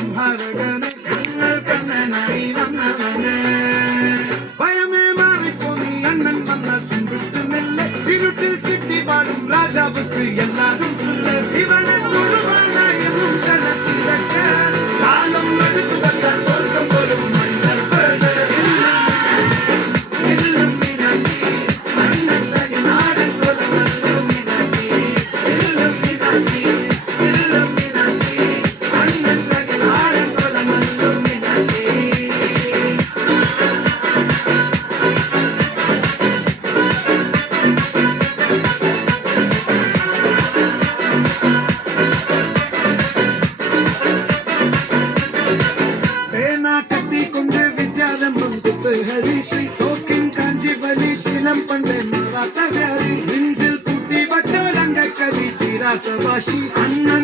സംഹാരകനെ ഞങ്ങൾ കണ്ണനായി വന്നവനെ ഭയമേ മാറിപ്പോയി അണ്ണൻ വന്ന ചിന്തിക്കുന്നില്ല ഇരുട്ടിൽ സിറ്റി പാടും രാജാവുക്ക് എല്ലാരും സുല്ല ഇവനെ തൊഴുവാനായും ജനത്തിരക്ക കാലം എടുത്തു വച്ചാൽ സ്വർഗം പോലും ഹരിശ്രീ തോക്കിൻ കാഞ്ചി വലി ശീലം പണ്ട് മാറാത്ത വ്യാധി നെഞ്ചിൽ പൂട്ടി വച്ചോരങ്കക്കരി തീരാത്ത വാശി അണ്ണൻ